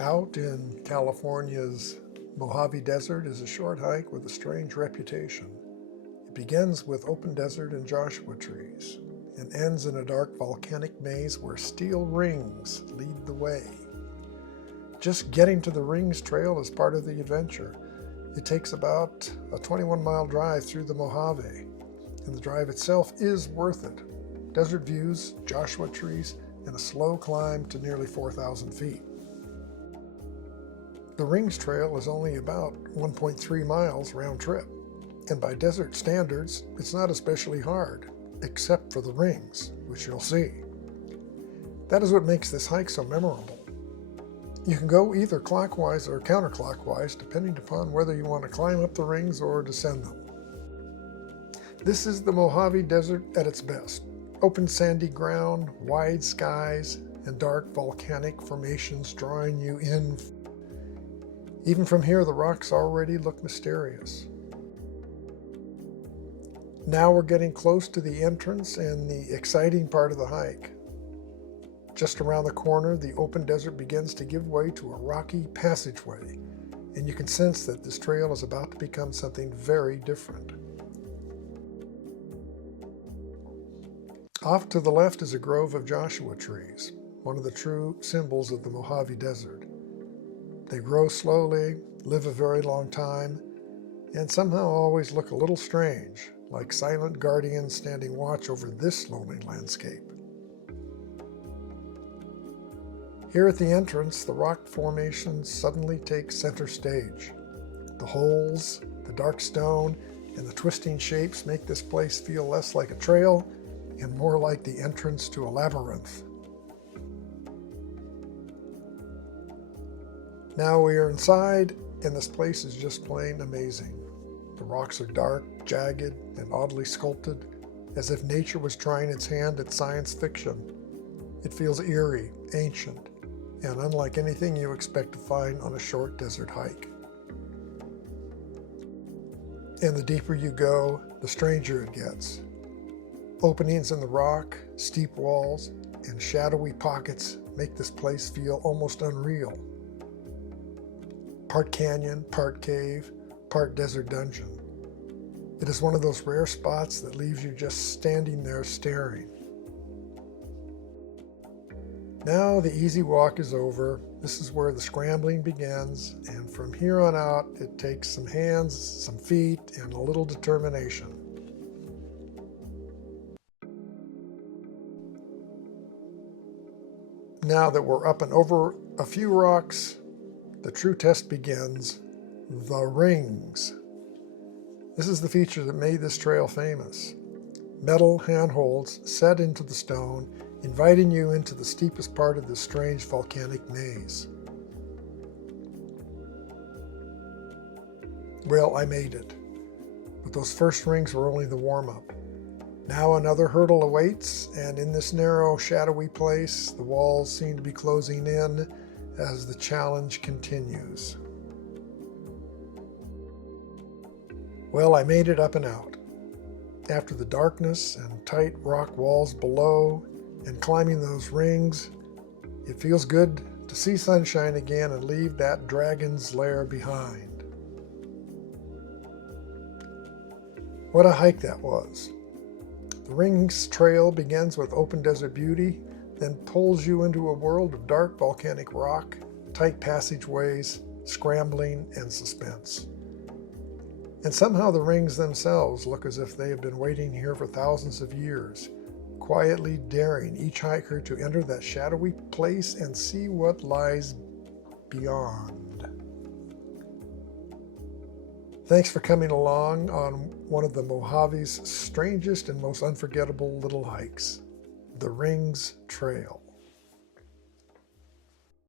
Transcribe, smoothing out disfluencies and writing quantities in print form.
Out in California's Mojave Desert is a short hike with a strange reputation. It begins with open desert and Joshua trees and ends in a dark volcanic maze where steel rings lead the way. Just getting to the Rings Trail is part of the adventure. It takes about a 21-mile drive through the Mojave, and the drive itself is worth it. Desert views, Joshua trees, and a slow climb to nearly 4,000 feet. The Rings Trail is only about 1.3 miles round trip, and by desert standards, it's not especially hard, except for the rings, which you'll see. That is what makes this hike so memorable. You can go either clockwise or counterclockwise, depending upon whether you want to climb up the rings or descend them. This is the Mojave Desert at its best. Open sandy ground, wide skies, and dark volcanic formations drawing you in. Even from here, the rocks already look mysterious. Now we're getting close to the entrance and the exciting part of the hike. Just around the corner, the open desert begins to give way to a rocky passageway, and you can sense that this trail is about to become something very different. Off to the left is a grove of Joshua trees, one of the true symbols of the Mojave Desert. They grow slowly, live a very long time, and somehow always look a little strange, like silent guardians standing watch over this lonely landscape. Here at the entrance, the rock formations suddenly take center stage. The holes, the dark stone, and the twisting shapes make this place feel less like a trail and more like the entrance to a labyrinth. Now we are inside, and this place is just plain amazing. The rocks are dark, jagged, and oddly sculpted, as if nature was trying its hand at science fiction. It feels eerie, ancient, and unlike anything you expect to find on a short desert hike. And the deeper you go, the stranger it gets. Openings in the rock, steep walls, and shadowy pockets make this place feel almost unreal. Part canyon, part cave, part desert dungeon. It is one of those rare spots that leaves you just standing there staring. Now the easy walk is over. This is where the scrambling begins, and from here on out, it takes some hands, some feet, and a little determination. Now that we're up and over a few rocks, the true test begins. The rings. This is the feature that made this trail famous. Metal handholds set into the stone, inviting you into the steepest part of this strange volcanic maze. Well, I made it, but those first rings were only the warm-up. Now another hurdle awaits, and in this narrow, shadowy place, the walls seem to be closing in as the challenge continues. Well, I made it up and out. After the darkness and tight rock walls below and climbing those rings, it feels good to see sunshine again and leave that dragon's lair behind. What a hike that was. The Rings Trail begins with open desert beauty, then pulls you into a world of dark volcanic rock, tight passageways, scrambling, and suspense. And somehow the rings themselves look as if they have been waiting here for thousands of years, quietly daring each hiker to enter that shadowy place and see what lies beyond. Thanks for coming along on one of the Mojave's strangest and most unforgettable little hikes, the Rings Trail.